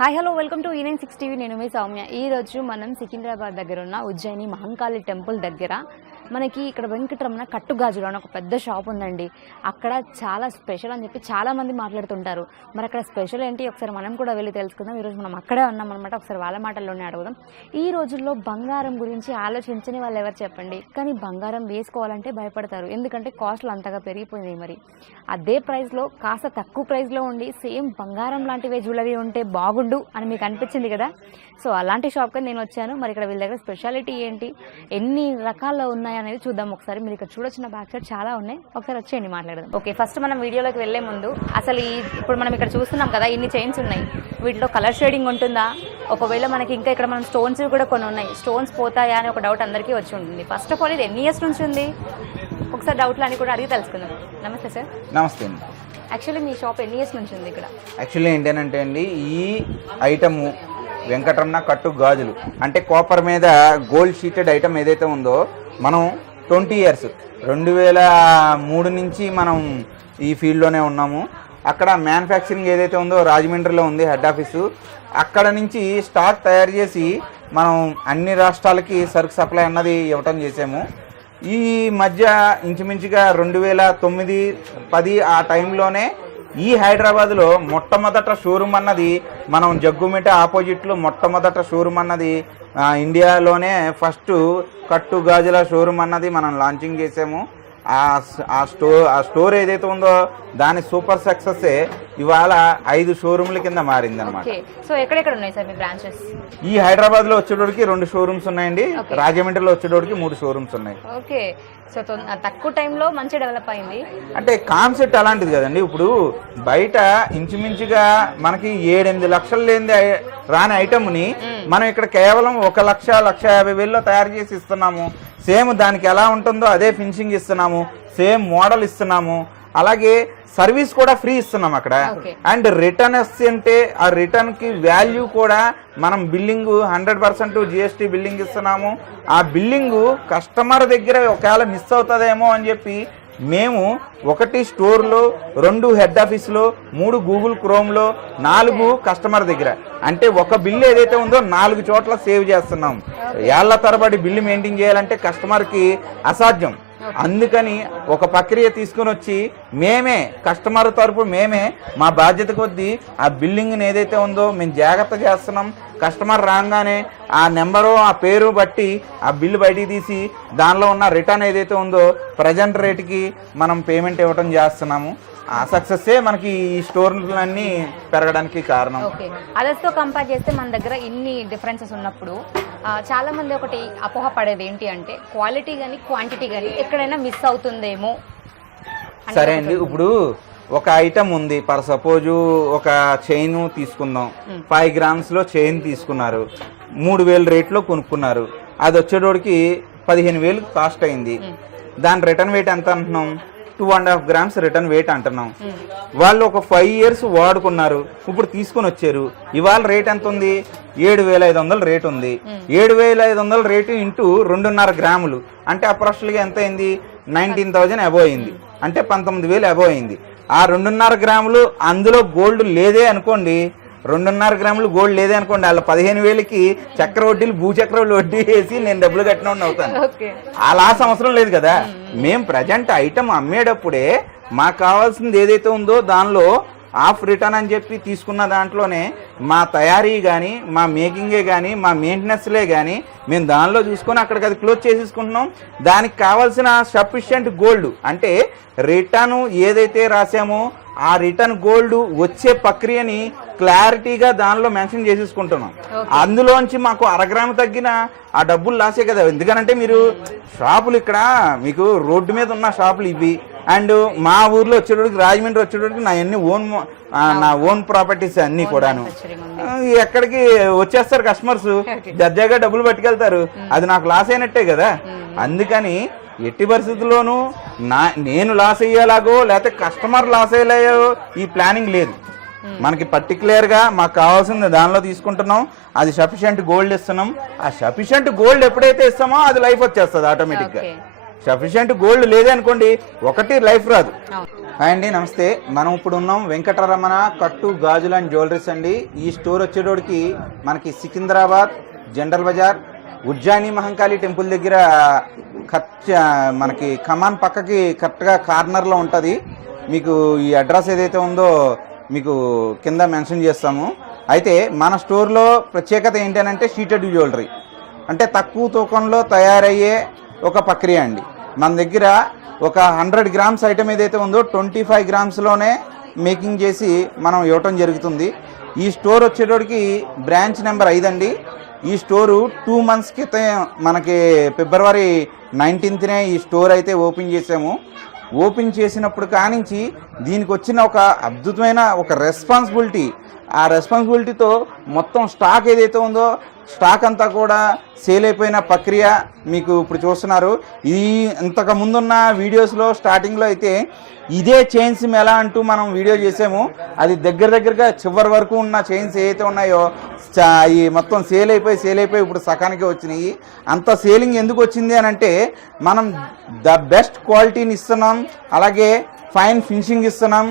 Hi hello welcome to E nine six TV నేను మీ సౌమ్య. ఈ రోజు మనం సికింద్రాబాద్ దగ్గర ఉన్న ఉజ్జయిని మహంకాళి టెంపుల్ దగ్గర మనకి ఇక్కడ వెంకటరమణ కట్టుగాజులు అని ఒక పెద్ద షాప్ ఉందండి. అక్కడ చాలా స్పెషల్ అని చెప్పి చాలా మంది మాట్లాడుతుంటారు. మరి అక్కడ స్పెషల్ ఏంటి? ఒకసారి మనం కూడా వెళ్ళి తెలుసుకుందాం. ఈరోజు మనం అక్కడే ఉన్నాం అనమాట ఒకసారి వాళ్ళ మాటల్లోనే అడుగుదాం. ఈ రోజుల్లో బంగారం గురించి ఆలోచించని వాళ్ళు ఎవరు చెప్పండి? కానీ బంగారం వేసుకోవాలంటే భయపడతారు. ఎందుకంటే కాస్ట్లు అంతగా పెరిగిపోయినాయి మరి. అదే ప్రైస్లో కాస్త తక్కువ ప్రైస్లో ఉండి సేమ్ బంగారం లాంటివే జ్యువెలరీ ఉంటే బాగుండు అని మీకు అనిపించింది కదా? సో అలాంటి షాప్కి నేను వచ్చాను. మరి ఇక్కడ వీళ్ళ దగ్గర స్పెషాలిటీ ఏంటి? ఎన్ని రకాల్లో ఉన్నాయి అనేది చూద్దాం ఒకసారి. మీరు ఇక్కడ చూడొచ్చిన బ్యాక్ సైడ్ చాలా ఉన్నాయి. ఒకసారి వచ్చేయండి మాట్లాడదాం? ఓకే ఫస్ట్ మనం వీడియోలోకి వెళ్ళే ముందు అసలు ఈ ఇప్పుడు మనం ఇక్కడ చూస్తున్నాం కదా ఇన్ని చైన్స్ ఉన్నాయి. వీటిలో కలర్ షేడింగ్ ఉంటుందా? ఒకవేళ మనకి ఇంకా ఇక్కడ మనం స్టోన్స్ కూడా కొన్ని ఉన్నాయి. స్టోన్స్ పోతాయా అని ఒక డౌట్ అందరికీ వచ్చి ఉంటుంది. ఫస్ట్ ఆఫ్ ఆల్ ఇది ఎన్ని ఇయర్స్ నుంచి ఉంది? ఒకసారి డౌట్లు అని కూడా అడిగి తెలుసుకుందాం. నమస్తే సార్ నమస్తే అండి. యాక్చువల్లీ మీ షాప్ ఎన్ని ఇయర్స్ నుంచి ఉంది ఇక్కడ? యాక్చువల్లీ ఏంటంటే అండి ఈ ఐటము వెంకటరమణ కట్టు గాజులు. అంటే కాపర్ మీద గోల్డ్ షీటెడ్ ఐటమ్ ఏదైతే ఉందో మనం ట్వంటీ ఇయర్స్ రెండు వేల మూడు నుంచి మనం ఈ ఫీల్డ్లోనే ఉన్నాము. అక్కడ మ్యానుఫ్యాక్చరింగ్ ఏదైతే ఉందో రాజమండ్రిలో ఉంది హెడ్ ఆఫీసు అక్కడ నుంచి స్టాక్ తయారు చేసి మనం అన్ని రాష్ట్రాలకి సరుకు సప్లై అన్నది ఇవ్వటం చేసాము. ఈ మధ్య ఇంచుమించుగా రెండు వేల తొమ్మిది పది ఆ టైంలోనే ఈ హైదరాబాద్లో మొట్టమొదట షోరూమ్ అన్నది మనం జగ్గుమిట ఆపోజిట్లో మొట్టమొదట షోరూమ్ అన్నది ఇండియాలోనే ఫస్ట్ కట్టు గాజుల షోరూమ్ అన్నది మనం లాంచింగ్ చేసాము. ఆ స్టోర్ ఆ స్టోర్ ఏదైతే ఉందో దాని సూపర్ సక్సెస్ ఇవాళ ఐదు షోరూమ్ల కింద మారింది అనమాట సో ఎక్కడెక్కడ ఉన్నాయి సార్ మీ బ్రాంచెస్ ఈ హైదరాబాద్లో వచ్చేటోడికి రెండు షోరూమ్స్ ఉన్నాయండి. రాజమండ్రిలో వచ్చేటోడికి మూడు షోరూమ్స్ ఉన్నాయి. ఓకే. సో తక్కువ టైంలో మంచి డెవలప్ అయింది. అంటే కాన్సెప్ట్ అలాంటిది కదండి. ఇప్పుడు బయట ఇంచుమించుగా మనకి ఏడెనిమిది లక్షలు లేని రాని ఐటమ్ని మనం ఇక్కడ కేవలం ఒక లక్ష లక్ష యాభై వేల్లో తయారు చేసి ఇస్తున్నాము. సేమ్ దానికి ఎలా ఉంటుందో అదే ఫినిషింగ్ ఇస్తున్నాము. సేమ్ మోడల్ ఇస్తున్నాము. అలాగే సర్వీస్ కూడా ఫ్రీ ఇస్తున్నాం అక్కడ. అండ్ రిటర్న్ అంటే ఆ రిటర్న్కి వాల్యూ కూడా మనం billing hundred percent GST billing ఇస్తున్నాము. ఆ బిల్లింగ్ కస్టమర్ దగ్గర ఒకవేళ మిస్ అవుతుందేమో అని చెప్పి మేము ఒకటి స్టోర్లో రెండు హెడ్ ఆఫీస్లో మూడు గూగుల్ క్రోమ్లో నాలుగు కస్టమర్ దగ్గర. అంటే ఒక బిల్లు ఏదైతే ఉందో నాలుగు చోట్ల సేవ్ చేస్తున్నాం. ఏళ్ళ తరబడి బిల్లు మెయింటైన్ చేయాలంటే కస్టమర్కి అసాధ్యం. అందుకని ఒక ప్రక్రియ తీసుకుని వచ్చి మేమే కస్టమర్ తరపు మేమే మా బాధ్యత కొద్దీ ఆ బిల్లింగ్ని ఏదైతే ఉందో మేము జాగ్రత్త చేస్తున్నాం. కస్టమర్ రాగానే ఆ నెంబరు ఆ పేరు బట్టి ఆ బిల్లు బయటికి తీసి దానిలో ఉన్న రిటర్న్ ఏదైతే ఉందో ప్రజెంట్ రేటుకి మనం పేమెంట్ ఇవ్వటం చేస్తున్నాము. ఆ సక్సెస్సే మనకి ఈ స్టోర్లన్నీ పెరగడానికి కారణం. ఓకే. అదర్స్తో కంపేర్ చేస్తే మన దగ్గర ఇన్ని డిఫరెన్సెస్ ఉన్నప్పుడు చాలా మంది ఒకటి అపోహ పడేది ఏంటి అంటే క్వాలిటీ కానీ క్వాంటిటీ కానీ ఎక్కడైనా మిస్ అవుతుందేమో అని సరే ఒకటి అండి ఇప్పుడు ఒక ఐటమ్ ఉంది. ఫర్ సపోజ్ ఒక చైన్ తీసుకుందాం. ఫైవ్ గ్రామ్స్లో చైన్ తీసుకున్నారు. మూడు వేల రేట్లో కొనుక్కున్నారు. అది వచ్చేటోడికి పదిహేను వేలు కాస్ట్ అయింది. దాని రిటర్న్ వెయిట్ ఎంత అంటున్నాం? Two and half grams return weight అంటున్నాం. వాళ్ళు ఒక ఫైవ్ ఇయర్స్ వాడుకున్నారు. ఇప్పుడు తీసుకొని వచ్చారు. ఇవాళ రేట్ ఎంత ఉంది? ఏడు వేల ఐదు వందల రేట్ ఉంది. ఏడు వేల ఐదు వందల రేటు ఇంటూ రెండున్నర గ్రాములు. అంటే అప్రాక్సిమేట్గా ఎంత అయింది? నైన్టీన్ థౌజండ్ అబో అయింది. అంటే పంతొమ్మిది వేలు అబో అయింది. ఆ రెండున్నర గ్రాములు అందులో గోల్డ్ లేదే అనుకోండి రెండున్నర గ్రాములు గోల్డ్ లేదే అనుకోండి. వాళ్ళ పదిహేను వేలకి చక్ర వడ్డీలు భూచక్ర వడ్డీ వేసి నేను డబ్బులు కట్టిన అవుతాను. లాస్ అవసరం లేదు కదా. మేము ప్రజెంట్ ఐటమ్ అమ్మేటప్పుడే మాకు కావాల్సింది ఏదైతే ఉందో దానిలో ఆఫ్ రిటర్న్ అని చెప్పి తీసుకున్న దాంట్లోనే మా తయారీ కానీ మా మేకింగే కానీ మా మెయింటెనెన్స్లే కానీ మేము దానిలో చూసుకొని అక్కడికి అది క్లోజ్ చేసేసుకుంటున్నాం. దానికి కావాల్సిన సఫిషియంట్ గోల్డ్ అంటే రిటర్న్ ఏదైతే రాసామో ఆ రిటర్న్ గోల్డ్ వచ్చే ప్రక్రియని క్లారిటీగా దానిలో మెన్షన్ చేసేసుకుంటున్నాం. అందులోంచి మాకు అరగ్రాము తగ్గిన ఆ డబ్బులు లాసే కదా. ఎందుకనంటే మీరు షాపులు ఇక్కడ మీకు రోడ్డు మీద ఉన్న షాపులు ఇవి. అండ్ మా ఊర్లో వచ్చేటోడికి రాజమండ్రి వచ్చేటోడికి నా అన్ని ఓన్ నా ఓన్ ప్రాపర్టీస్ అన్ని కూడాను. ఎక్కడికి వచ్చేస్తారు కస్టమర్స్? దర్జాగా డబ్బులు పట్టుకెళ్తారు. అది నాకు లాస్ అయినట్టే కదా. అందుకని ఎట్టి పరిస్థితుల్లోనూ నా నేను లాస్ అయ్యేలాగో లేకపోతే కస్టమర్ లాస్ అయ్యేలాగో ఈ ప్లానింగ్ లేదు. మనకి పర్టికులర్గా మాకు కావాల్సింది దానిలో తీసుకుంటున్నాం. అది సఫిషియంట్ గోల్డ్ ఇస్తున్నాం. ఆ సఫిషియంట్ గోల్డ్ ఎప్పుడైతే ఇస్తామో అది లైఫ్ వచ్చేస్తుంది ఆటోమేటిక్గా. ఓకే సఫిషియంట్ గోల్డ్ లేదే అనుకోండి ఒకటి లైఫ్ రాదు. హాయ్ అండి నమస్తే. మనం ఇప్పుడు ఉన్నాం వెంకటరమణ కట్టు గాజులు అండ్ జ్యువెలరీస్ అండి. ఈ స్టోర్ వచ్చేటోడికి మనకి Secunderabad general bazaar Ujjaini Mahankali temple దగ్గర ఖర్చు మనకి కమాన్ పక్కకి కరెక్ట్గా కార్నర్లో ఉంటుంది. మీకు ఈ అడ్రస్ ఏదైతే ఉందో మీకు కింద మెన్షన్ చేస్తాము. అయితే మన స్టోర్లో ప్రత్యేకత ఏంటంటే షీటెడ్ జ్యువెలరీ అంటే తక్కువ తూకంలో తయారయ్యే ఒక ప్రక్రియ అండి. మన దగ్గర ఒక హండ్రెడ్ గ్రామ్స్ ఐటమ్ ఏదైతే ఉందో ట్వంటీ ఫైవ్ గ్రామ్స్లోనే మేకింగ్ చేసి మనం ఇవ్వటం జరుగుతుంది. ఈ స్టోర్ వచ్చేటోడికి బ్రాంచ్ నెంబర్ అండి. ఈ స్టోరు టూ మంత్స్ క్రితం మనకి ఫిబ్రవరి నైన్టీన్త్నే ఈ స్టోర్ అయితే ఓపెన్ చేసాము. ఓపెన్ చేసినప్పుడు కానించి దీనికి వచ్చిన ఒక అద్భుతమైన ఒక రెస్పాన్సిబిలిటీ. ఆ రెస్పాన్సిబిలిటీతో మొత్తం స్టాక్ ఏదైతే ఉందో స్టాక్ అంతా కూడా సేల్ అయిపోయిన ప్రక్రియ మీకు ఇప్పుడు చూస్తున్నారు. ఈ ఇంతకు ముందున్న వీడియోస్లో స్టార్టింగ్లో అయితే ఇదే చైన్స్ ఎలా అంటూ మనం వీడియో చేసాము. అది దగ్గర దగ్గరగా చివరి వరకు ఉన్న చైన్స్ ఏవైతే ఉన్నాయో ఈ మొత్తం సేల్ అయిపోయి సేల్ అయిపోయి ఇప్పుడు సకానికి వచ్చినాయి. అంత సేలింగ్ ఎందుకు వచ్చింది అని అంటే మనం ద బెస్ట్ క్వాలిటీని ఇస్తున్నాం. అలాగే ఫైన్ ఫినిషింగ్ ఇస్తున్నాం.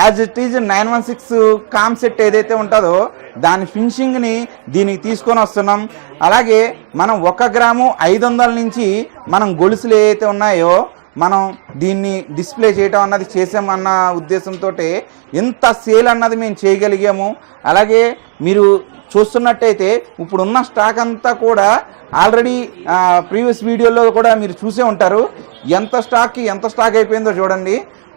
As it is nine one six కామ్సెట్ ఏదైతే ఉంటుందో దాని ఫినిషింగ్ని దీనికి తీసుకొని వస్తున్నాం. అలాగే మనం ఒక గ్రాము ఐదు వందల నుంచి మనం గొలుసులు ఏవైతే ఉన్నాయో మనం దీన్ని డిస్ప్లే చేయటం అన్నది చేసామన్న ఉద్దేశంతో ఎంత సేల్ అన్నది మేము చేయగలిగాము. అలాగే మీరు చూస్తున్నట్టయితే ఇప్పుడున్న స్టాక్ అంతా కూడా ఆల్రెడీ ప్రీవియస్ వీడియోలో కూడా మీరు చూసే ఉంటారు. ఎంత స్టాక్కి ఎంత స్టాక్ అయిపోయిందో చూడండి.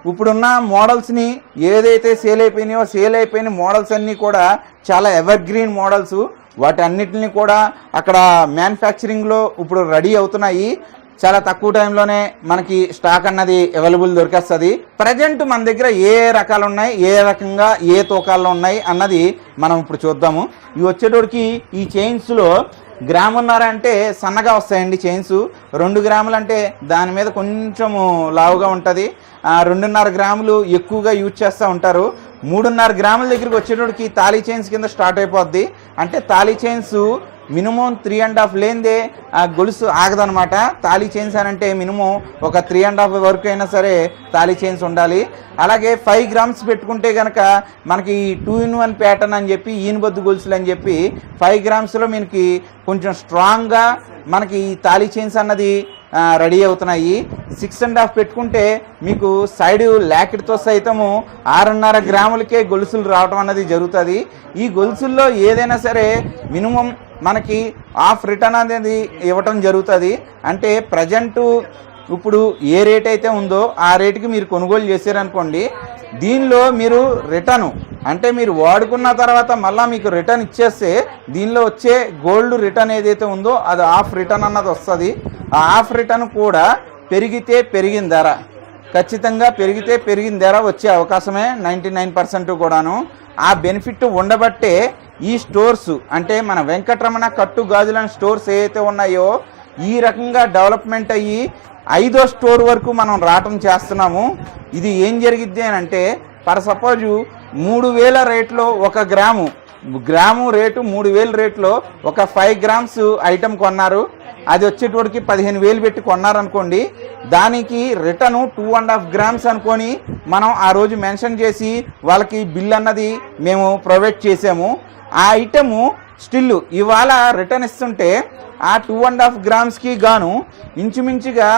ఇప్పుడున్న మోడల్స్ని ఏదైతే సేల్ అయిపోయినాయో సేల్ అయిపోయిన మోడల్స్ అన్నీ కూడా చాలా ఎవర్ గ్రీన్ మోడల్స్ వాటి అన్నిటిని కూడా అక్కడ మ్యానుఫ్యాక్చరింగ్లో ఇప్పుడు రెడీ అవుతున్నాయి. చాలా తక్కువ టైంలోనే మనకి స్టాక్ అన్నది అవైలబుల్ దొరికేస్తుంది. ప్రజెంట్ మన దగ్గర ఏ రకాలు ఉన్నాయి ఏ రకంగా ఏ తూకాల్లో ఉన్నాయి అన్నది మనం ఇప్పుడు చూద్దాము. ఇవి వచ్చేటోడికి ఈ చైన్స్లో గ్రామున్నర అంటే సన్నగా వస్తాయండి చైన్స్ రెండు గ్రాములు అంటే దాని మీద కొంచెము లావుగా ఉంటుంది. రెండున్నర గ్రాములు ఎక్కువగా యూజ్ చేస్తూ ఉంటారు. మూడున్నర గ్రాముల దగ్గరికి వచ్చేటోడికి తాళీ చైన్స్ కింద స్టార్ట్ అయిపోద్ది. అంటే thali chains minimum three and half లేనిదే ఆ గొలుసు ఆగదనమాట తాళీ చైన్స్ అని అంటే మినిమం ఒక త్రీ అండ్ హాఫ్ వరకు అయినా సరే తాళీ చైన్స్ ఉండాలి. అలాగే ఫైవ్ గ్రామ్స్ పెట్టుకుంటే కనుక మనకి టూ ఇన్ వన్ ప్యాటర్న్ అని చెప్పి ఈనబొద్దు గొలుసులు అని చెప్పి ఫైవ్ గ్రామ్స్లో మనకి కొంచెం స్ట్రాంగ్గా మనకి ఈ తాళీ చైన్స్ అన్నది రెడీ అవుతున్నాయి. సిక్స్ అండ్ హాఫ్ పెట్టుకుంటే మీకు సైడ్ ల్యాకెట్తో సైతము ఆరున్నర గ్రాములకే గొలుసులు రావడం అన్నది జరుగుతుంది. ఈ గొలుసుల్లో ఏదైనా సరే మినిమం మనకి ఆఫ్ రిటర్న్ అనేది ఇవ్వటం జరుగుతుంది. అంటే ప్రజెంటు ఇప్పుడు ఏ రేట్ అయితే ఉందో ఆ రేటుకి మీరు కొనుగోలు చేశారనుకోండి దీనిలో మీరు రిటర్న్ అంటే మీరు వాడుకున్న తర్వాత మళ్ళీ మీకు రిటర్న్ ఇచ్చేస్తే దీనిలో వచ్చే గోల్డ్ రిటర్న్ ఏదైతే ఉందో అది ఆఫ్ రిటర్న్ అన్నది వస్తుంది. ఆ ఆఫ్ రిటర్న్ కూడా పెరిగితే పెరిగిన ధర ఖచ్చితంగా పెరిగితే పెరిగిన ధర వచ్చే అవకాశమే నైంటీ నైన్ పర్సెంట్ కూడాను. ఆ బెనిఫిట్ ఉండబట్టే ఈ స్టోర్స్ అంటే మన వెంకటరమణ కట్టు గాజులని స్టోర్స్ ఏవైతే ఉన్నాయో ఈ రకంగా డెవలప్మెంట్ అయ్యి ఐదో స్టోర్ వరకు మనం రావటం చేస్తున్నాము. ఇది ఏం జరిగిద్ది అని అంటే ఫర్ సపోజ్ మూడు వేల రేట్లో ఒక గ్రాము గ్రాము రేటు మూడు వేల రేట్లో ఒక ఫైవ్ గ్రామ్స్ ఐటెం కొన్నారు. అది వచ్చేటోడికి పదిహేను వేలు పెట్టి కొన్నారనుకోండి దానికి return two and half grams అనుకొని మనం ఆ రోజు మెన్షన్ చేసి వాళ్ళకి బిల్ అన్నది మేము ప్రొవైడ్ చేసాము. ఆ ఐటెము స్టిల్ ఇవాళ రిటర్న్ ఇస్తుంటే ఆ టూ అండ్ హాఫ్ గ్రామ్స్కి గాను ఇంచుమించుగా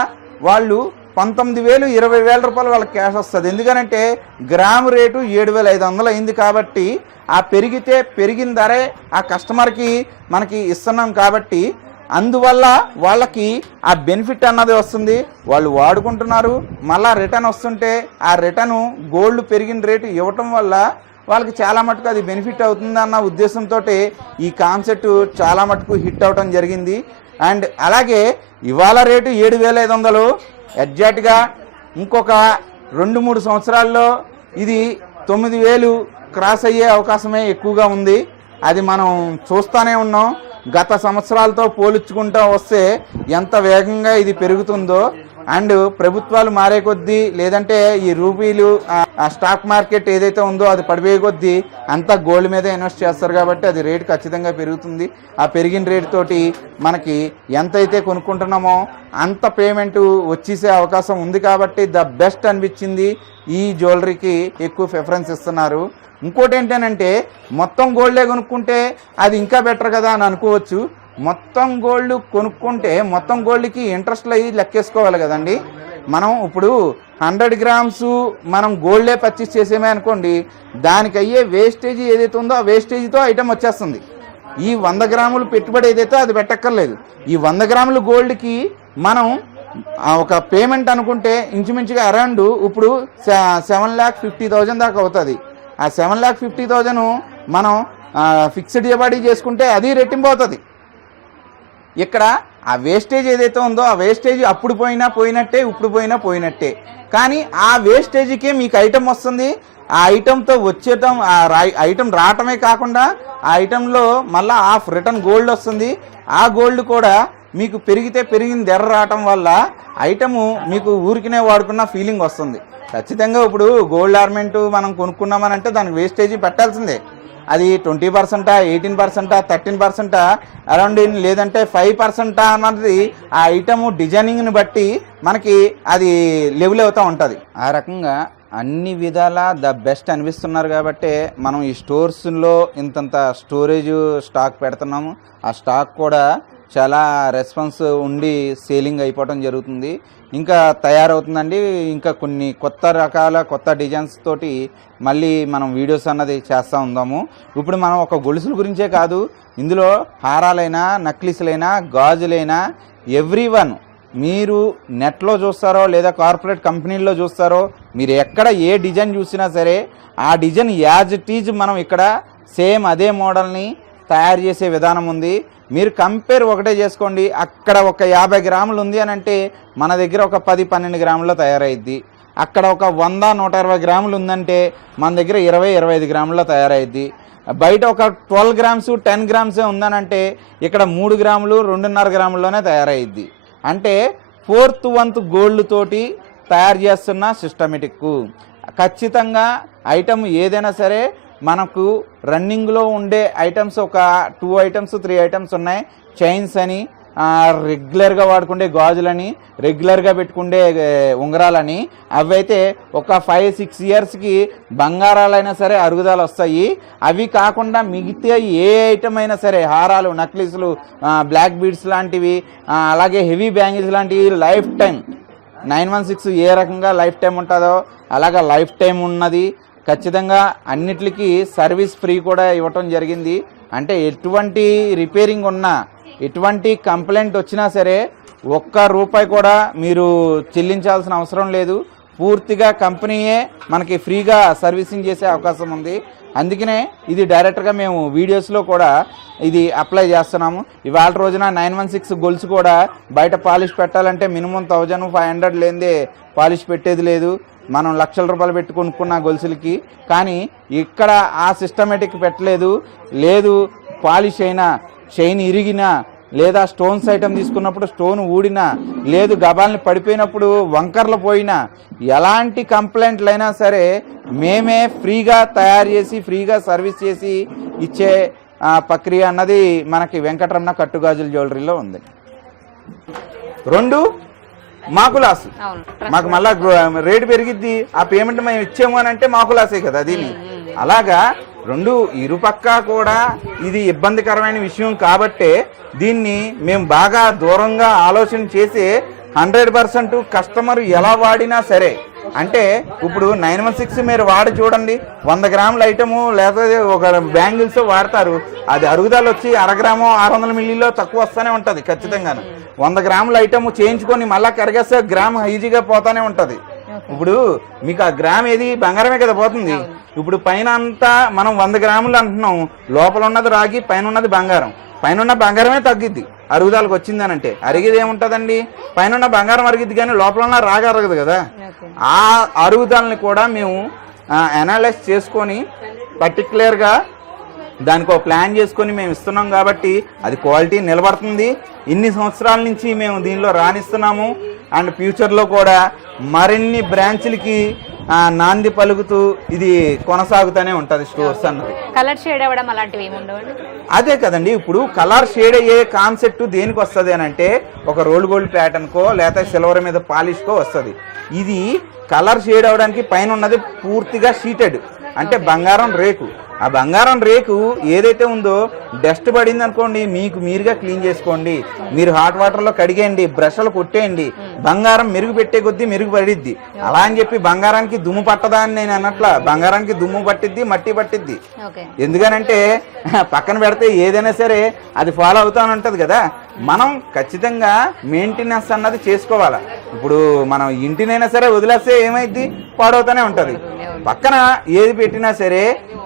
వాళ్ళు పంతొమ్మిది వేలు ఇరవై వేల రూపాయలు వాళ్ళకి క్యాష్ వస్తుంది. ఎందుకనంటే గ్రాము రేటు ఏడు వేల ఐదు వందలు అయింది కాబట్టి ఆ పెరిగితే పెరిగిన ధరే ఆ కస్టమర్కి మనకి ఇస్తున్నాం కాబట్టి అందువల్ల వాళ్ళకి ఆ బెనిఫిట్ అన్నది వస్తుంది. వాళ్ళు వాడుకుంటున్నారు. మళ్ళా రిటర్న్ వస్తుంటే ఆ రిటర్న్ గోల్డ్ పెరిగిన రేటు ఇవ్వటం వల్ల వాళ్ళకి చాలా మటుకు అది బెనిఫిట్ అవుతుంది అన్న ఉద్దేశంతో ఈ కాన్సెప్ట్ చాలా మటుకు హిట్ అవటం జరిగింది. అండ్ అలాగే ఇవాళ రేటు ఏడు వేల ఐదు వందలు ఎగ్జాక్ట్గా ఇంకొక రెండు మూడు సంవత్సరాల్లో ఇది తొమ్మిది వేలు క్రాస్ అయ్యే అవకాశమే ఎక్కువగా ఉంది. అది మనం చూస్తూనే ఉన్నాం. గత సంవత్సరాలతో పోల్చుకుంటూ వస్తే ఎంత వేగంగా ఇది పెరుగుతుందో అండ్ ప్రభుత్వాలు మారే కొద్దీ లేదంటే ఈ రూపీలు ఆ- స్టాక్ మార్కెట్ ఏదైతే ఉందో అది పడిపోయే కొద్దీ అంతా గోల్డ్ మీద ఇన్వెస్ట్ చేస్తారు కాబట్టి అది రేటు ఖచ్చితంగా పెరుగుతుంది. ఆ పెరిగిన రేటు తోటి మనకి ఎంతైతే కొనుక్కుంటున్నామో అంత పేమెంట్ వచ్చేసే అవకాశం ఉంది కాబట్టి ద బెస్ట్ అనిపించింది ఈ జ్యువెలరీకి ఎక్కువ ప్రిఫరెన్స్ ఇస్తున్నారు. ఇంకోటి ఏంటంటే మొత్తం గోల్డే కొనుక్కుంటే అది ఇంకా బెటర్ కదా అని అనుకోవచ్చు. మొత్తం గోల్డ్ కొనుక్కుంటే మొత్తం గోల్డ్కి ఇంట్రెస్ట్లు అయ్యి లెక్కేసుకోవాలి కదండి. మనం ఇప్పుడు హండ్రెడ్ గ్రామ్స్ మనం గోల్డే పర్చేస్ చేసేమే అనుకోండి దానికి అయ్యే వేస్టేజ్ ఏదైతే ఉందో ఆ వేస్టేజ్తో ఐటమ్ వచ్చేస్తుంది. ఈ వంద గ్రాములు పెట్టుబడి ఏదైతే అది పెట్టక్కర్లేదు. ఈ వంద గ్రాములు గోల్డ్కి మనం ఒక పేమెంట్ అనుకుంటే ఇంచుమించుగా అరౌండ్ ఇప్పుడు సెవెన్ ల్యాక్ ఫిఫ్టీ థౌజండ్ దాకా అవుతుంది. ఆ సెవెన్ ల్యాక్ ఫిఫ్టీ థౌజండ్ మనం ఫిక్స్డ్ డిపాజిట్ చేసుకుంటే అది రెట్టింపు అవుతుంది ఇక్కడ ఆ వేస్టేజ్ ఏదైతే ఉందో ఆ వేస్టేజ్ అప్పుడు పోయినా పోయినట్టే ఇప్పుడు పోయినా పోయినట్టే. కానీ ఆ వేస్టేజ్కే మీకు ఐటమ్ వస్తుంది. ఆ ఐటమ్తో వచ్చేటం ఆ ఐటమ్ రావటమే కాకుండా ఆ ఐటెంలో మళ్ళీ హాఫ్ రిటర్న్ గోల్డ్ వస్తుంది. ఆ గోల్డ్ కూడా మీకు పెరిగితే పెరిగింది ఎర్ర రావటం వల్ల ఐటము మీకు ఊరికినే వాడుకున్న ఫీలింగ్ వస్తుంది. ఖచ్చితంగా ఇప్పుడు గోల్డ్ ఆర్మెంట్ మనం కొనుక్కున్నామనంటే దానికి వేస్టేజ్ పెట్టాల్సిందే. అది ట్వంటీ పర్సెంటా ఎయిటీన్ పర్సెంటా థర్టీన్ పర్సెంటా అరౌండ్ లేదంటే ఫైవ్ పర్సెంటా అన్నది ఆ ఐటమ్ డిజైనింగ్ని బట్టి మనకి అది లెవెల్ అవుతూ ఉంటుంది. ఆ రకంగా అన్ని విధాల ద బెస్ట్ అనిపిస్తున్నారు కాబట్టి మనం ఈ స్టోర్స్లో ఇంతంత స్టోరేజ్ స్టాక్ పెడుతున్నాము. ఆ స్టాక్ కూడా చాలా రెస్పాన్స్ ఉండి సేలింగ్ అయిపోవడం జరుగుతుంది. ఇంకా తయారవుతుందండి. ఇంకా కొన్ని కొత్త రకాల కొత్త డిజైన్స్ తోటి మళ్ళీ మనం వీడియోస్ అన్నది చేస్తూ ఉందాము. ఇప్పుడు మనం ఒక గొలుసుల గురించే కాదు ఇందులో హారాలైనా నక్లీసులైనా గాజులైనా ఎవ్రీ వన్ మీరు నెట్లో చూస్తారో లేదా కార్పొరేట్ కంపెనీల్లో చూస్తారో మీరు ఎక్కడ ఏ డిజైన్ చూసినా సరే ఆ డిజైన్ యాజ్ ఇట్ ఈజ్ మనం ఇక్కడ సేమ్ అదే మోడల్ని తయారు చేసే విధానం ఉంది. మీరు కంపేర్ ఒకటే చేసుకోండి. అక్కడ ఒక యాభై గ్రాములు ఉంది అని అంటే మన దగ్గర ఒక పది పన్నెండు గ్రాముల్లో తయారైద్ది. అక్కడ ఒక వంద నూట ఇరవై గ్రాములు ఉందంటే మన దగ్గర ఇరవై ఇరవై ఐదు గ్రాముల్లో తయారైద్ది. బయట ఒక ట్వెల్వ్ గ్రామ్స్ టెన్ గ్రామ్సే ఉందనంటే ఇక్కడ మూడు గ్రాములు రెండున్నర గ్రాముల్లోనే తయారైద్ది. అంటే ఫోర్త్ వంత్ గోల్డ్ తోటి తయారు చేస్తున్న సిస్టమేటిక్ ఖచ్చితంగా ఐటమ్ ఏదైనా సరే మనకు రన్నింగ్లో ఉండే ఐటమ్స్ ఒక టూ ఐటమ్స్ త్రీ ఐటమ్స్ ఉన్నాయి. చైన్స్ అని రెగ్యులర్గా వాడుకుండే గాజులని రెగ్యులర్గా పెట్టుకుండే ఉంగరాలని అవైతే ఒక ఫైవ్ సిక్స్ ఇయర్స్కి బంగారాలైనా సరే అరుగుదల వస్తాయి. అవి కాకుండా మిగతా ఏ ఐటమ్ అయినా సరే హారాలు నక్లీసులు బ్లాక్ బీడ్స్ లాంటివి అలాగే హెవీ బ్యాంగిల్స్ లాంటివి life time nine one six ఏ రకంగా లైఫ్ టైం ఉంటుందో అలాగా లైఫ్ టైం ఉన్నది. ఖచ్చితంగా అన్నిటికీ సర్వీస్ ఫ్రీ కూడా ఇవ్వటం జరిగింది. అంటే ఎటువంటి రిపేరింగ్ ఉన్నా ఎటువంటి కంప్లైంట్ వచ్చినా సరే ఒక్క రూపాయి కూడా మీరు చెల్లించాల్సిన అవసరం లేదు. పూర్తిగా కంపెనీయే మనకి ఫ్రీగా సర్వీసింగ్ చేసే అవకాశం ఉంది. అందుకనే ఇది డైరెక్ట్గా మేము వీడియోస్లో కూడా ఇది అప్లై చేస్తున్నాము. ఇవాళ రోజున నైన్ వన్ సిక్స్ గొలుసు కూడా బయట పాలిష్ పెట్టాలంటే మినిమం థౌజండ్ ఫైవ్ హండ్రెడ్ లేనిదే పాలిష్ పెట్టేది లేదు. మనం లక్షల రూపాయలు పెట్టి కొనుక్కున్న గొలుసులకి. కానీ ఇక్కడ ఆ సిస్టమేటిక్ పెట్టలేదు. లేదు పాలిష్ అయినా చైన్ ఇరిగినా లేదా స్టోన్స్ ఐటమ్ తీసుకున్నప్పుడు స్టోన్ ఊడినా లేదు గబాల్ని పడిపోయినప్పుడు వంకర్లు పోయినా ఎలాంటి కంప్లైంట్లు అయినా సరే మేమే ఫ్రీగా తయారు చేసి ఫ్రీగా సర్వీస్ చేసి ఇచ్చే ప్రక్రియ అన్నది మనకి వెంకటరమణ కట్టుగాజుల జ్యువెలరీలో ఉంది. రెండు మాకు లాస్ మాకు మళ్ళా రేటు పెరిగిద్ది ఆ పేమెంట్ మేము ఇచ్చాము అని అంటే మాకు లాసే కదా దీన్ని. అలాగా రెండు ఇరుపక్క కూడా ఇది ఇబ్బందికరమైన విషయం కాబట్టే దీన్ని మేము బాగా దూరంగా ఆలోచన చేసి హండ్రెడ్ పర్సెంట్ కస్టమర్ ఎలా వాడినా సరే అంటే ఇప్పుడు నైన్ వన్ సిక్స్ మీరు వాడి చూడండి వంద గ్రాముల ఐటము లేకపోతే ఒక బ్యాంగిల్స్ వాడతారు. అది అరుగుదల వచ్చి అరగ్రాము ఆరు వందల మిల్లీలో తక్కువ వస్తూనే ఉంటుంది ఖచ్చితంగాను. వంద గ్రాముల ఐటమ్ చేయించుకొని మళ్ళా కరిగేస్తే గ్రామ్ ఈజీగా పోతానే ఉంటుంది. ఇప్పుడు మీకు ఆ గ్రామ్ ఏది బంగారమే కదా పోతుంది. ఇప్పుడు పైన అంతా మనం వంద గ్రాములు అంటున్నాం. లోపల ఉన్నది రాగి పైన ఉన్నది బంగారం. పైన ఉన్న బంగారమే తగ్గిద్ది. అరుగుదలకు వచ్చిందనంటే అరిగేది ఏముంటుందండి పైన ఉన్న బంగారం అరిగిద్ది కానీ లోపల ఉన్న రాగి అరగదు కదా? ఆ అరుగుదలని కూడా మేము అనలైజ్ చేసుకొని పర్టికులర్గా దానికి ఒక ప్లాన్ చేసుకొని మేము ఇస్తున్నాం కాబట్టి అది క్వాలిటీ నిలబడుతుంది. ఇన్ని సంవత్సరాల నుంచి మేము దీనిలో రాణిస్తున్నాము. అండ్ ఫ్యూచర్లో కూడా మరిన్ని బ్రాంచ్లకి నాంది పలుకుతూ ఇది కొనసాగుతూనే ఉంటుంది స్టోర్స్ అన్నది. కలర్ షేడ్ అవ్వడం అలాంటివి అదే కదండి ఇప్పుడు కలర్ షేడ్ అయ్యే కాన్సెప్ట్ దేనికి వస్తుంది అని అంటే ఒక రోల్ గోల్డ్ ప్యాటర్న్కో లేకపోతే సిల్వర్ మీద పాలిష్కో వస్తుంది. ఇది కలర్ షేడ్ అవడానికి పైన ఉన్నది పూర్తిగా షీటెడ్ అంటే బంగారం రేకు. ఆ బంగారం రేకు ఏదైతే ఉందో డస్ట్ పడింది అనుకోండి మీకు మీరుగా క్లీన్ చేసుకోండి. మీరు హాట్ వాటర్లో కడిగేయండి బ్రష్లు కొట్టేయండి. బంగారం మెరుగు పెట్టే కొద్దీ మెరుగు పడిద్ది అలా అని చెప్పి బంగారానికి దుమ్ము పట్టదా అని నేను అన్నట్ల బంగారానికి దుమ్ము పట్టిద్ది మట్టి పట్టిద్ది. ఎందుకనంటే పక్కన పెడితే ఏదైనా సరే అది ఫాలో అవుతాను ఉంటుంది కదా. మనం ఖచ్చితంగా మెయింటెనెన్స్ అన్నది చేసుకోవాలి. ఇప్పుడు మనం ఇంటినైనా సరే వదిలేస్తే ఏమైంది పాడవుతూనే ఉంటుంది. పక్కన ఏది పెట్టినా సరే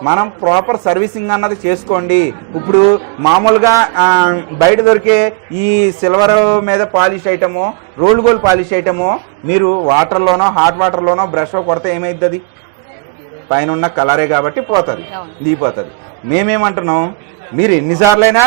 మనం ప్రాపర్ సర్వీసింగ్ అన్నది చేసుకోండి. ఇప్పుడు మామూలుగా బయట దొరికే ఈ సిల్వర్ మీద polish item roll gold polish item మీరు వాటర్లోనో హాట్ వాటర్లోనో బ్రష్ కొడితే ఏమైద్ది అది పైన ఉన్న కలరే కాబట్టి పోతుంది. దిగిపోతుంది. మేమేమంటున్నాం? మీరు ఎన్నిసార్లైనా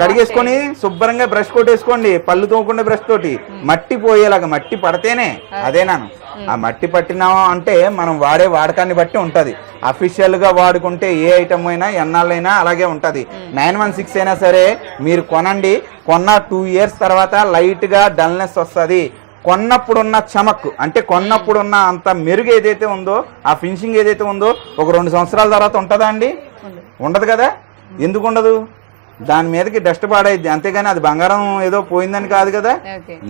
కడిగేసుకొని శుభ్రంగా బ్రష్ కొట్టేసుకోండి పళ్ళు తోమకుండా బ్రష్ తోటి. మట్టి పోయేలాగా మట్టి పడితేనే అదేనాను. ఆ మట్టి పట్టినాం అంటే మనం వాడే వాడకాన్ని బట్టి ఉంటది. అఫీషియల్గా వాడుకుంటే ఏ ఐటమ్ అయినా ఎన్నాళ్ళైనా అలాగే ఉంటది. నైన్ వన్ సిక్స్ అయినా సరే మీరు కొనండి. కొన్న టూ ఇయర్స్ తర్వాత లైట్గా డల్నెస్ వస్తుంది. కొన్నప్పుడున్న చమక్ అంటే కొన్నప్పుడున్న అంత మెరుగు ఏదైతే ఉందో ఆ ఫినిషింగ్ ఏదైతే ఉందో ఒక రెండు సంవత్సరాల తర్వాత ఉంటుందా అండి? ఉండదు. కదా? ఎందుకు ఉండదు? దాని మీదకి డస్ట్ పాడైద్ది. అంతేగాని అది బంగారం ఏదో పోయిందని కాదు కదా.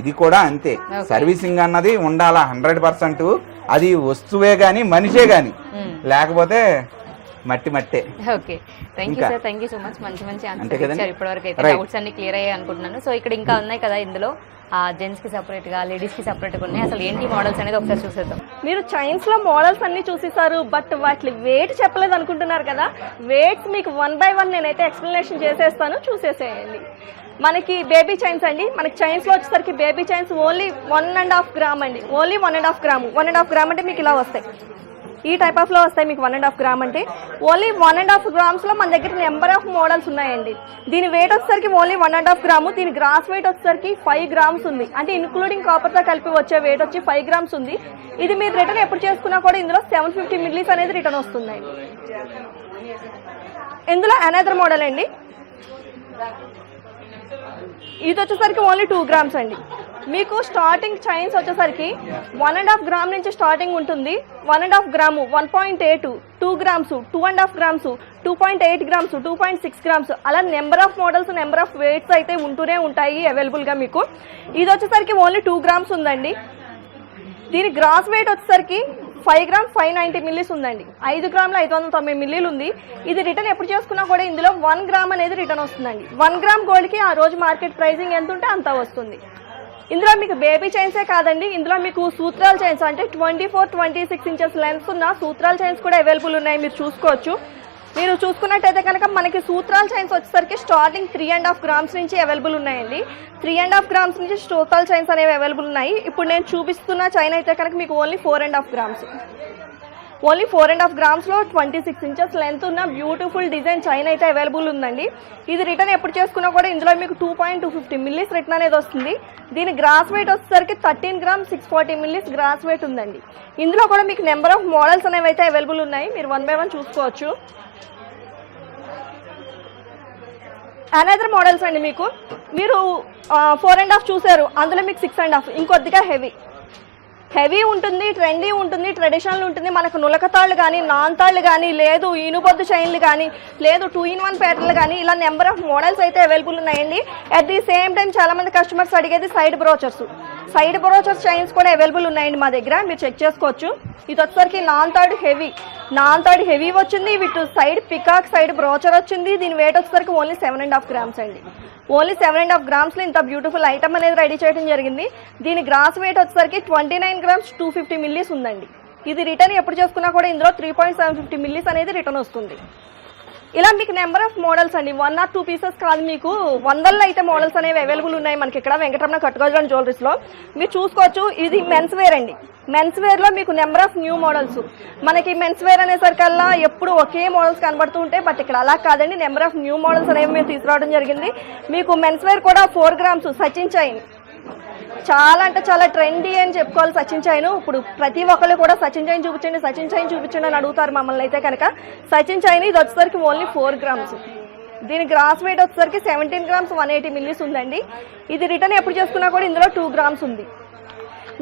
ఇది కూడా అంతే. సర్వీసింగ్ అన్నది ఉండాలా హండ్రెడ్ పర్సెంట్. అది వస్తువే గాని మనిషే గాని. లేకపోతే మట్టి మట్టే. Okay. Thank you? Sir thank you so much మంచి మంచి ఆన్సర్? ఇచ్చారు ఇప్పటివరకు అయితే. డౌట్స్ అన్ని క్లియర్ అయ్యాయి అనుకుంటున్నాను. సో ఇక్కడ ఇంకా ఉన్నాయి కదా ఇందులో? జెంట్స్కి సెపరేట్గా లేడీస్కి సెపరేట్గా ఉన్నాయి. అసలు ఏంటి మోడల్స్ అనేది ఒకసారి చూసేద్దాం. మీరు చైన్స్లో మోడల్స్ అన్ని చూసేసారు బట్ వాటి వెయిట్ చెప్పలేదు అనుకుంటున్నారు కదా? వెయిట్స్ మీకు వన్ బై వన్ నేనైతే ఎక్స్ప్లెనేషన్ చేసేస్తాను. చూసేసేయండి. మనకి బేబీ చైన్స్ అండి. మనకి చైన్స్లో వచ్చేసరికి baby chains only one and half gram అండి. Only one and half gram one and half gram అంటే మీకు ఇలా వస్తాయి. ఈ టైప్ ఆఫ్లో వస్తాయి మీకు వన్ అండ్ హాఫ్ గ్రామ్ అంటే. ఓన్లీ వన్ అండ్ హాఫ్ గ్రామ్స్లో మన దగ్గర నెంబర్ ఆఫ్ మోడల్స్ ఉన్నాయండి. దీని వెయిట్ వచ్చేసరికి only one and half gram దీని గ్రాస్ వెయిట్ వచ్చేసరికి ఫైవ్ గ్రామ్స్ ఉంది. అంటే ఇన్క్లూడింగ్ కాపర్తో కలిపి వచ్చే వెయిట్ వచ్చి ఫైవ్ గ్రామ్స్ ఉంది. ఇది మీరు రిటర్న్ ఎప్పుడు చేసుకున్నా కూడా ఇందులో సెవెన్ ఫిఫ్టీ మిల్లీస్ అనేది రిటర్న్ వస్తుందండి ఇందులో అనదర్ మోడల్ అండి. ఇది వచ్చేసరికి ఓన్లీ టూ గ్రామ్స్ అండి. మీకు స్టార్టింగ్ చైన్స్ వచ్చేసరికి వన్ అండ్ హాఫ్ గ్రామ్ నుంచి స్టార్టింగ్ ఉంటుంది. One and half gram one point eight two grams two and half grams two point eight grams two point six grams అలా number of models number of weights అయితే ఉంటూనే ఉంటాయి అవైలబుల్గా మీకు. ఇది వచ్చేసరికి ఓన్లీ టూ గ్రామ్స్ ఉందండి. దీని గ్రాస్ వెయిట్ వచ్చేసరికి five gram five ninety millis ఉందండి. ఐదు గ్రాముల ఐదు వందల తొంభై మిల్లీలు ఉంది. ఇది రిటర్న్ ఎప్పుడు చేసుకున్నా కూడా ఇందులో వన్ గ్రామ్ అనేది రిటర్న్ వస్తుందండి. వన్ గ్రామ్ గోల్డ్కి ఆ రోజు మార్కెట్ ప్రైసింగ్ ఎంత ఉంటే అంత వస్తుంది. ఇందులో మీకు బేబీ చైన్సే కాదండి ఇందులో మీకు సూత్రాల చైన్స్ అంటే twenty four twenty six inches length ఉన్న సూత్రాల చైన్స్ కూడా అవైలబుల్ ఉన్నాయి మీరు చూసుకోవచ్చు. మీరు చూసుకున్నట్టయితే కనుక మనకి సూత్రాల చైన్స్ వచ్చేసరికి starting three and half grams నుంచి అవైలబుల్ ఉన్నాయండి. త్రీ అండ్ హాఫ్ గ్రామ్స్ నుంచి సూత్రాల చైన్స్ అనేవి అవైలబుల్ ఉన్నాయి. ఇప్పుడు నేను చూపిస్తున్న చైన్ అయితే కనుక మీకు only four and half grams only four and half గ్రామ్స్లో twenty six inches length ఉన్న బ్యూటిఫుల్ డిజైన్ చైన్ అయితే అవైలబుల్ ఉందండి. ఇది రిటర్న్ ఎప్పుడు చేసుకున్నా కూడా ఇందులో మీకు two point two fifty millis return అనేది వస్తుంది. దీని గ్రాస్ వెయిట్ వచ్చేసరికి thirteen gram six forty millis gross weight ఉందండి. ఇందులో కూడా మీకు నెంబర్ ఆఫ్ మోడల్స్ అనేవి అయితే అవైలబుల్ ఉన్నాయి. మీరు వన్ బై వన్ చూసుకోవచ్చు. అనదర్ మోడల్స్ అండి మీకు. మీరు ఫోర్ అండ్ హాఫ్ చూసారు అందులో మీకు సిక్స్ అండ్ హాఫ్ ఇంకొద్దిగా హెవీ హెవీ ఉంటుంది ట్రెండీ ఉంటుంది ట్రెడిషనల్ ఉంటుంది. మనకు నులకతాళ్ళు కానీ నాన్ తాళ్ళు కానీ లేదు ఇనుబొద్దు చైన్లు కానీ లేదు టూ ఇన్ వన్ ప్యాటర్న్లు కానీ ఇలా నెంబర్ ఆఫ్ మోడల్స్ అయితే అవైలబుల్ ఉన్నాయండి. అట్ ది సేమ్ టైం చాలా మంది కస్టమర్స్ అడిగేది side brooches side brooches chains కూడా అవైలబుల్ ఉన్నాయండి మా దగ్గర. మీరు చెక్ చేసుకోవచ్చు. ఇది వచ్చేసరికి non third heavy. Non third heavy వచ్చింది. వీటి సైడ్ పికాక్ సైడ్ బ్రోచర్ వచ్చింది. దీని వెయిట్ వచ్చేసరికి only seven and half grams అండి. ఓన్లీ సెవెన్ అండ్ హాఫ్ గ్రామ్స్లో ఇంత బ్యూటిఫుల్ ఐటమ్ అనేది రెడీ చేయడం జరిగింది. దీని గ్రాస్ వెయిట్ వచ్చేసరికి twenty nine grams two fifty millis ఉందండి. ఇది రిటర్న్ ఎప్పుడు చేసుకున్నా కూడా ఇందులో three point seven fifty millis అనేది రిటర్న్ వస్తుంది. ఇలా మీకు నెంబర్ ఆఫ్ మోడల్స్ అండి. వన్ ఆర్ టూ పీసెస్ కాదు మీకు. వందల్లో అయితే మోడల్స్ అనేవి అవైలబుల్ ఉన్నాయి. మనకి ఇక్కడ వెంకటరమణ కట్టుకోజన్ జ్యువెలరీస్లో మీరు చూసుకోవచ్చు ఇది మెన్స్ వేర్ అండి. మెన్స్ వేర్లో మీకు నెంబర్ ఆఫ్ న్యూ మోడల్స్ మనకి మెన్స్ వేర్ అనేసరికల్లా ఎప్పుడు ఒకే మోడల్స్ కనబడుతూ ఉంటాయి బట్ ఇక్కడ అలా కాదండి. నెంబర్ ఆఫ్ న్యూ మోడల్స్ అనేవి మేము తీసుకురావడం జరిగింది. మీకు మెన్స్ వేర్ కూడా ఫోర్ గ్రామ్స్ సచిన్ చైన్ చాలా అంటే చాలా ట్రెండీ అని చెప్పుకోవాలి సచిన్ చైన్. ఇప్పుడు ప్రతి ఒక్కళ్ళు కూడా సచిన్ చైన్ చూపించండి సచిన్ చైన్ చూపించండి అని అడుగుతారు మమ్మల్ని అయితే కనుక. సచిన్ చైన్ ఇది వచ్చేసరికి ఓన్లీ ఫోర్ గ్రామ్స్ దీని గ్రాస్ వెయిట్ వచ్చేసరికి seventeen grams one eighty millis ఉందండి. ఇది రిటర్న్ ఎప్పుడు చేసుకున్నా కూడా ఇందులో టూ గ్రామ్స్ ఉంది.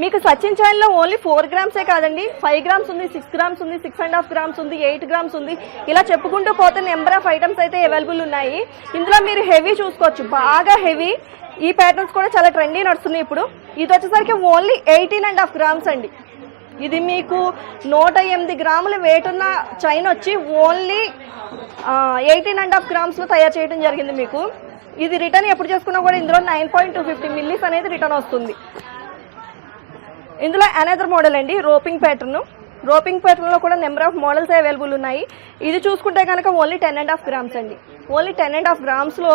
మీకు సచిన్ చైన్లో ఓన్లీ ఫోర్ గ్రామ్సే కాదండి. ఫైవ్ గ్రామ్స్ ఉంది సిక్స్ గ్రామ్స్ ఉంది సిక్స్ అండ్ హాఫ్ గ్రామ్స్ ఉంది ఎయిట్ గ్రామ్స్ ఉంది. ఇలా చెప్పుకుంటూ పోతే నెంబర్ ఆఫ్ ఐటమ్స్ అయితే అవైలబుల్ ఉన్నాయి. ఇందులో మీరు హెవీ చూసుకోవచ్చు. బాగా హెవీ ఈ ప్యాటర్న్స్ కూడా చాలా ట్రెండీ నడుస్తున్నాయి ఇప్పుడు. ఇది వచ్చేసరికి only eighteen and half grams అండి. ఇది మీకు నూట ఎనిమిది గ్రాముల వెయిట్ ఉన్న చైన్ వచ్చి ఓన్లీ ఎయిటీన్ అండ్ హాఫ్ గ్రామ్స్లో తయారు చేయడం జరిగింది మీకు. ఇది రిటర్న్ ఎప్పుడు చేసుకున్నా కూడా ఇందులో nine point two fifty millis అనేది రిటర్న్ వస్తుంది. ఇందులో అనదర్ మోడల్ అండి రోపింగ్ ప్యాటర్న్ రోపింగ్ ప్యాటర్న్లో కూడా నెంబర్ ఆఫ్ మోడల్స్ అవైలబుల్ ఉన్నాయి. ఇది చూసుకుంటే కనుక only ten and half grams అండి. ఓన్లీ టెన్ అండ్ హాఫ్ గ్రామ్స్లో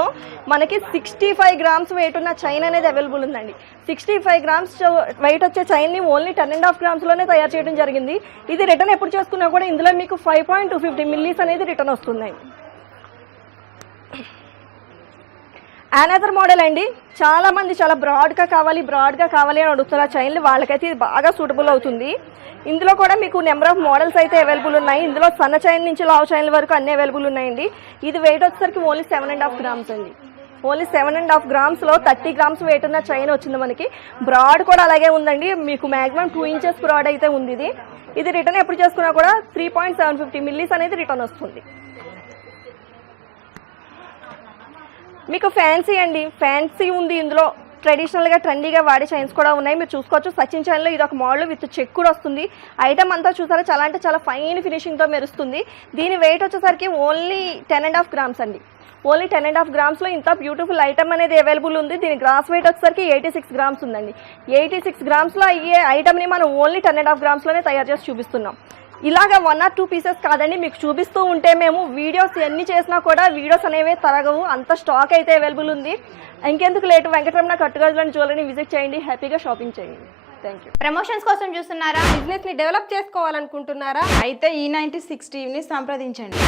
మనకి సిక్స్టీ ఫైవ్ గ్రామ్స్ వెయిట్ ఉన్న చైన్ అనేది అవైలబుల్ ఉందండి. సిక్స్టీ ఫైవ్ గ్రామ్స్ వెయిట్ వచ్చే చైన్ని ఓన్లీ టెన్ అండ్ హాఫ్ గ్రామ్స్లోనే తయారు చేయడం జరిగింది. ఇది రిటర్న్ ఎప్పుడు చేసుకున్నా కూడా ఇందులో మీకు five point two fifty millis అనేది రిటర్న్ వస్తుంది. అనదర్ మోడల్ అండి. చాలా మంది చాలా బ్రాడ్గా కావాలి బ్రాడ్గా కావాలి అని అడుగుతున్న ఆ చైన్లు వాళ్ళకైతే ఇది బాగా సూటబుల్ అవుతుంది. ఇందులో కూడా మీకు నెంబర్ ఆఫ్ మోడల్స్ అయితే అవైలబుల్ ఉన్నాయి. ఇందులో సన్న చైన్ నుంచి లావ్ చైన్ల వరకు అన్ని అవైలబుల్ ఉన్నాయండి. ఇది వెయిట్ వచ్చేసరికి only seven and half grams అండి. ఓన్లీ సెవెన్ అండ్ హాఫ్ గ్రామ్స్లో థర్టీ గ్రామ్స్ వెయిట్ ఉన్న చైన్ వచ్చింది మనకి. బ్రాడ్ కూడా అలాగే ఉందండి. మీకు మాక్సిమం టూ ఇంచెస్ బ్రాడ్ అయితే ఉంది ఇది. ఇది రిటర్న్ ఎప్పుడు చేసుకున్నా కూడా three point seven fifty millis అనేది రిటర్న్ వస్తుంది. మీకు ఫ్యాన్సీ అండి. ఫ్యాన్సీ ఉంది ఇందులో. ట్రెడిషనల్గా ట్రెండీగా వాడే చైన్స్ కూడా ఉన్నాయి. మీరు చూసుకోవచ్చు సచిన్ చైన్లో ఇది ఒక మోడల్ విత్ చెక్ కూడా వస్తుంది. ఐటమ్ అంతా చూసారా? చాలా అంటే చాలా ఫైన్ ఫినిషింగ్తో మెరుస్తుంది. దీని వెయిట్ వచ్చేసరికి only ten and half grams అండి. ఓన్లీ టెన్ అండ్ హాఫ్ గ్రామ్స్లో ఇంత బ్యూటిఫుల్ ఐటమ్ అనేది అవైలబుల్ ఉంది. దీని గ్రాస్ వెయిట్ వచ్చేసరికి ఎయిటీ సిక్స్ గ్రామ్స్ ఉందండి. ఎయిటీ సిక్స్ గ్రామ్స్లో అయ్యే ఐటమ్ని మనం ఓన్లీ టెన్ అండ్ హాఫ్ గ్రామ్స్లోనే తయారు చేసి చూపిస్తున్నాం. ఇలాగ వన్ ఆర్ టూ పీసెస్ కాదండి మీకు చూపిస్తూ ఉంటే మేము వీడియోస్ ఎన్ని చేసినా కూడా వీడియోస్ అనేవి తరగవు. అంత స్టాక్ అయితే అవైలబుల్ ఉంది. ఇంకెందుకు లేటు? వెంకటరమణ కట్టుగజులను జ్యువెలరీని విజిట్ చేయండి. హ్యాపీగా షాపింగ్ చేయండి. థ్యాంక్ యూ ప్రమోషన్స్ కోసం చూస్తున్నారా? బిజినెస్ని డెవలప్ చేసుకోవాలనుకుంటున్నారా? అయితే ఈ నైన్టీ సిక్స్ టీవీని సంప్రదించండి.